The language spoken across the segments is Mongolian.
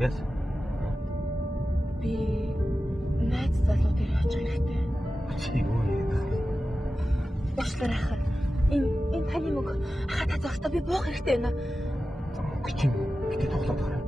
Яс. Би найз залуудыг очих хэрэгтэй. Чи юу яах вэ? Уучлаарай ах. Энэ таны мөнгө хатаа зогсоо би буух хэрэгтэй байна. Мөнгө чи битээ тоглоод байгаа.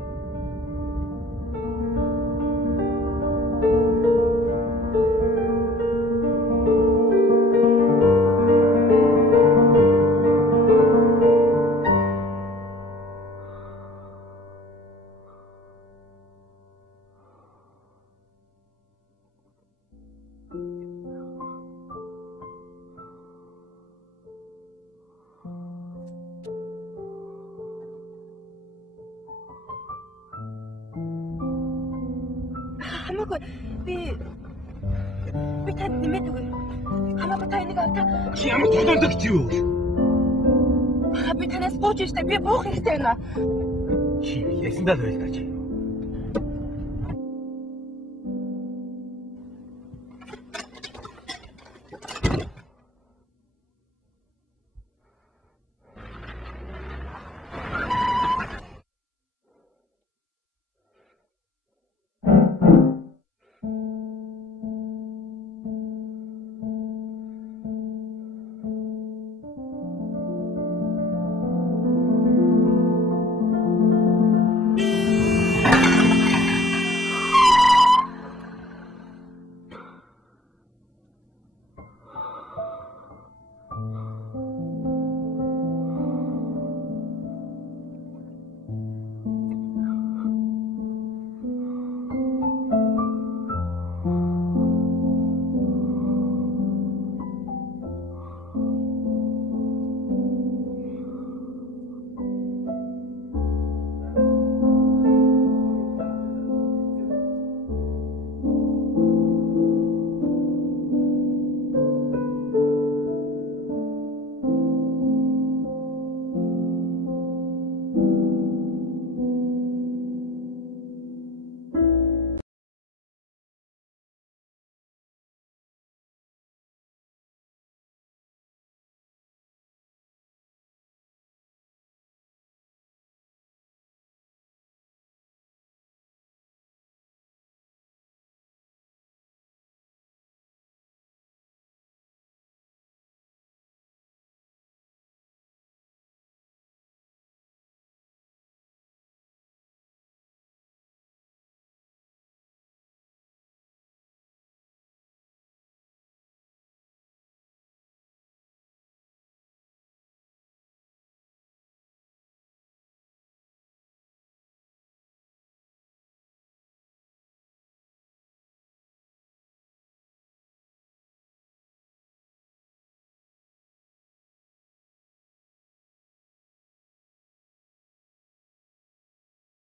Хамаагүй би танд нэмээд өгье. Хамаагүй та энийг авта. Чи ямар тоглоомтой гэж юу? Би танаас бууж ирсэн. Би буух хэрэгтэй байна. Чи ясандаа л байлтаа чи.